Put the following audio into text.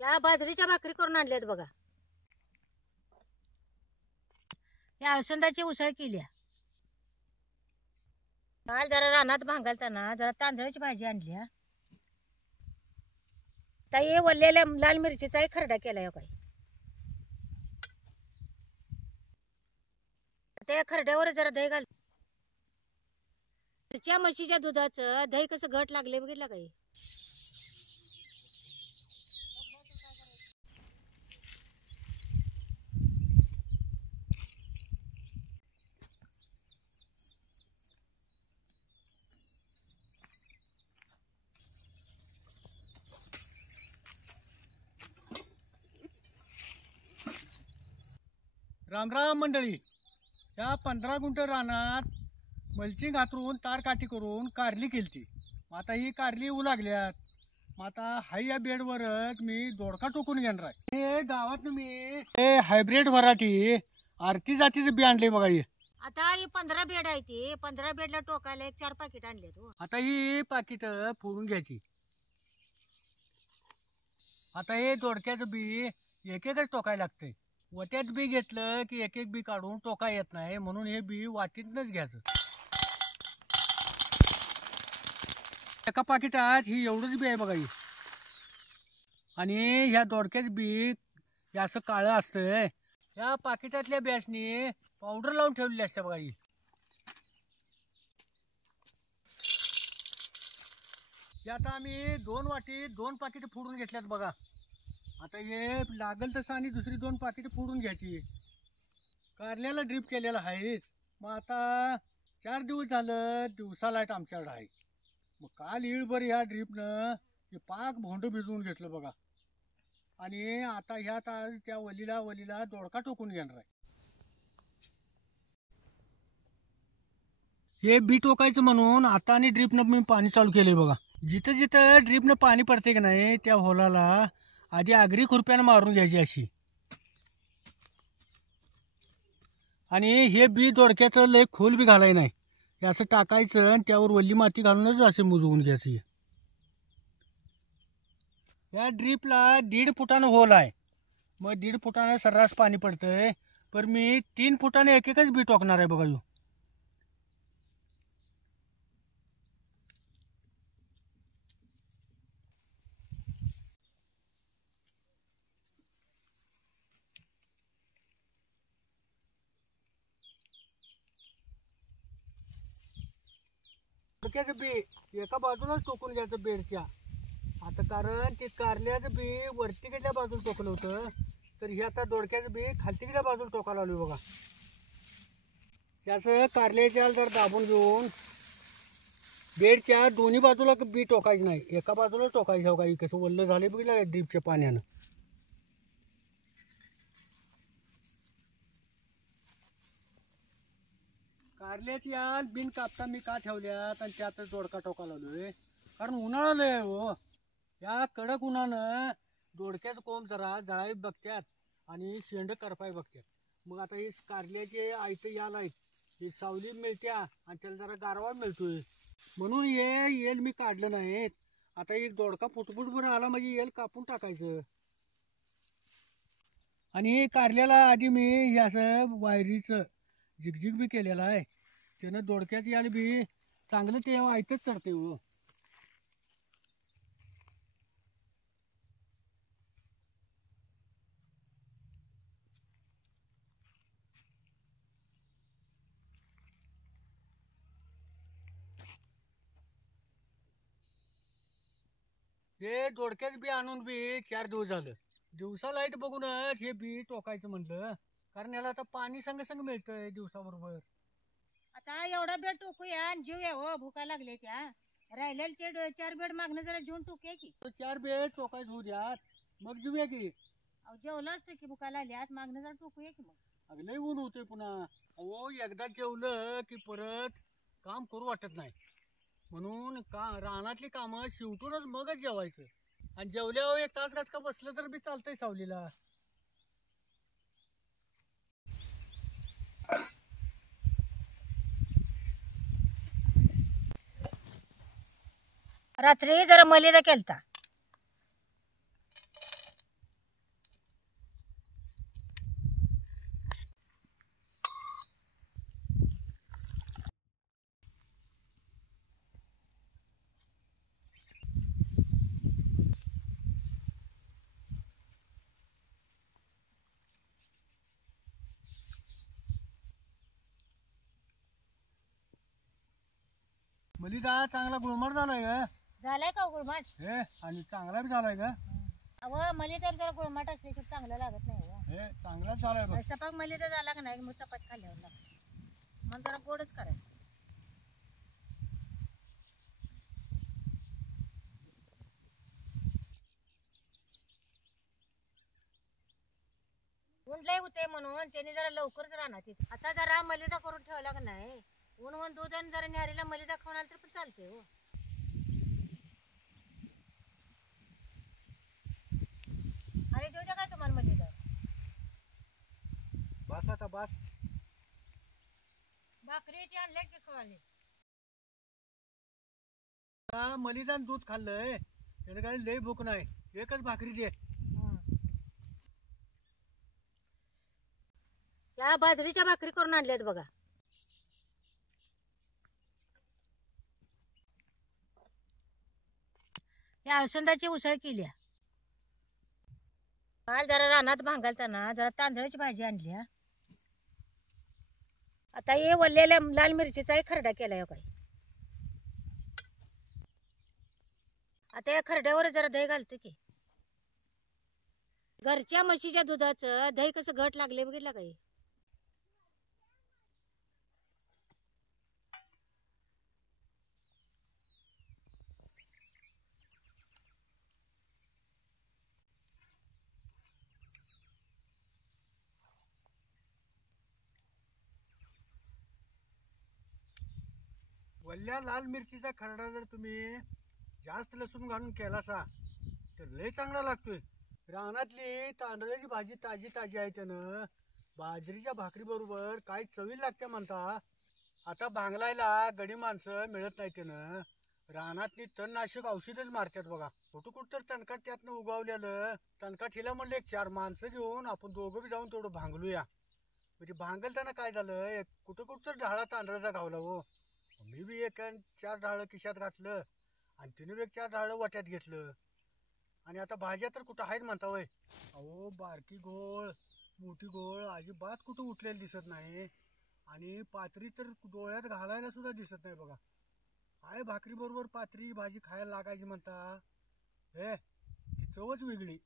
या बाजरीच्या भाकरी करून आणल्यात बघा. या अलसंदाची उसळ केली. काल जरा रानात भांगालताना जरा तांदळाची भाजी आणली. ताई वल्लेल्या लाल मिरचीचा एक खरडा केलाय काय. त्या खरड्यावर जरा दही घाल. तिच्या म्हशीच्या दुधाचं दही कसं घट लागले बघितलं काही. रामराम मंडळी. या 15 गुंठ रानात मल्चिंग हातरून तार काठी करून कारली केलती. आता ही कारली येऊ लागल्यात. आता हाय या बेडवरच मी दोडका टोकून घेणार आहे. हे गावात मी हे हायब्रिड व्हरायटी आरती जातीचं बी आणले बघा. हे आता ही 15 बेड आहे ती 15 बेडला टोकायला 4 पाकिट आणले. आता ही पाकिट फोडून घ्यायची. आता हे दोडक्याचं बी एक एकच टोकायला लागतंय. वट्यात बी घेतलं की एक एक बी काढून टोका येत नाही, म्हणून हे बी वाटीतनच घ्यायचं. एका पाकिटात ही एवढंच बी आहे बघा. ही आणि ह्या दोडक्याचं बी असं काळं असतंय. ह्या पाकिटातल्या बॅसनी पावडर लावून ठेवलेली असते बघा. ही आता आम्ही 2 वाटी 2 पाकिट फोडून घेतल्यात बघा. आता हे लागल तसं आणि दुसरी 2 पाकिट फोडून घ्यायची. कारल्याला ड्रीप केलेला आहे. मग आता 4 दिवस झालं दिवसा लाईट आमच्याकडे आहे. मग काल इळभर ह्या ड्रीपनं हे पाक भोंड भिजवून घेतलं बघा. आणि आता ह्यात त्या वलीला दोडका टोकून घेणार आहे. हे बी टोकायचं म्हणून आता आणि ड्रीपनं मी पाणी चालू केलंय बघा. जिथं जिथं ड्रीपनं पाणी पडते की नाही त्या होलाला आधी आगरी खुरप्यानं मारून घ्यायची अशी. आणि हे बी दोडक्याचं लय खोल बी घालाय नाही. हे असं टाकायचं आणि त्यावर वल्ली माती घालूनच असे मुजवून घ्यायचं. या ड्रीपला 1.5 फुटानं होल आहे. मग 1.5 फुटानं सर्रास पाणी पडतंय. पण मी 3 फुटाने एक एकच बी टोकणार आहे बघा. दोडक्याचं बी एका बाजूलाच टोकून घ्यायचं बेडच्या. आता कारण ते कारल्याचं बी वरतीकडल्या बाजूला टोकलं होतं, तर हे आता दोडक्याचं बी खालतीकडल्या बाजूला टोकायला आलो बघा. याचं कारल्याच्या जर दाबून घेऊन बेडच्या दोन्ही बाजूला बी टोकायचं नाही, एका बाजूला टोकायचं बघा. कसं वल्ल झाले बघितलं ड्रीपच्या पाण्यानं. कारल्याची याल बिन कापता मी का ठेवल्यात आणि त्यातच दोडका टोकायला आलोय. कारण उन्हाळा लय हो. या कडक उन्हानं दोडक्याचं कोंब जरा जळाई बघतात आणि शेंड करपाय बघतात. मग आता हे कारल्याचे आयते याल आहेत, ही सावली मिळत्या आणि त्याला जरा गारवा मिळतोय, म्हणून येल मी काढलं नाही. आता एक दोडका फुटफुटभर आला म्हणजे येल कापून टाकायचं. आणि कारल्याला आधी मी हे असं वायरीचं झिगझिग बी केलेलं आहे. त्यानं दोडक्याचं याल बी चांगलं ते आयतच चढते हो. हे दोडक्याचं बी आणून बी 4 दिवस झालं. दिवसा लाईट बघूनच हे बी टोकायचं म्हटलं, कारण याला आता पाणी संग संग मिळतंय दिवसाबरोबर. आता एवढा बेड टोकूया आणि जीव हो भुका लागले त्या. राहिलेले 4 बेड मागणं जरा जेवण टोकूया की. 4 बेड टोकायचं होऊ द्या, मग जीवूया की. अहो जेवलं असतं की भुका लागल्यात मागणं जरा टोकूया की. मग अगं लय ऊन होतंय पुन्हा. अहो एकदा जेवलं की परत काम करू वाटत नाही. म्हणून रानातली कामं शिवटूनच मगच जेवायचं. आणि जेवल्यावर 1 तास गचका बसलं तर बी चालतंय सावलीला. रात्री जरा मलिदा केलता. मलिदा चांगला गुळमाट झालाय का झालाय का गुळमाट? हे आणि चांगला बी झालाय का अव मलिदा जरा गुळमाट असल्याशिवाय चांगलं लागत नाही हो. हे चांगलाच झालाय बघ सपाक मलिदा झाला का नाही मग चपाती खाल्ल्यावर लागतो. मग जरा गोडच करायचं. ऊन लय होते म्हणून त्याने जरा लवकरच राहणार तिथे. आता जरा मलिदा करून ठेवला का नाही ऊन ऊन दूध आणि जरा न्यारीला मलिदा खाऊन आलं तर पण चालते हो. आणि देऊ द्या काय तुम्हाला मलिदा? बस आता बस भाकरी ते आणले की खवाले. मलिदान दूध खाल्लंय त्याने काही लय भूक नाही एकच भाकरी दे या बाजरीच्या भाकरी करून आणल्यात बघा. या अलसंदाची उसळ केली. काल जरा रानात भांगालताना जरा तांदळाची भाजी आणली. आता हे वल्लेल्या लाल मिरचीचा एक खरडा केलाय काय. आता या खरड्यावर जरा दही घालतो की. घरच्या म्हशीच्या दुधाचं दही कसं घट लागले बघितलं काही. वल्ल्या लाल मिरचीचा खरडा जर तुम्ही जास्त लसूण घालून केलासा तर लय चांगला लागतोय. रानातली तांदळाची भाजी ताजी ताजी आहे त्यानं बाजरीच्या भाकरी बरोबर काय चवी लागते म्हणता. आता भांगलायला गडी माणसं मिळत नाही त्यानं रानातली तणनाशक औषधच मारतात बघा. कुठं कुठं तर तणकाट त्यातनं उगवलेलं तणकाट हिला म्हणलं एक 4 माणसं घेऊन आपण दोघं बी जाऊन तेवढं भांगलूया. म्हणजे भांगलताना काय झालं कुठं कुठं तर ढाळा तांदळाचा गावला हो. मी बी एक 4 ढाळं खिशात घातलं आणि तिने बी एक 4 ढाळं वाट्यात घेतलं. आणि आता भाज्या तर कुठं आहेत म्हणता वय. अहो बारकी गोळ मोठी गोळ अजिबात कुठं उठलेली दिसत नाही आणि पात्री तर डोळ्यात घालायला सुद्धा दिसत नाही बघा. काय भाकरी बरोबर पात्री भाजी खायला लागायची म्हणता. हे ती चवच वेगळी.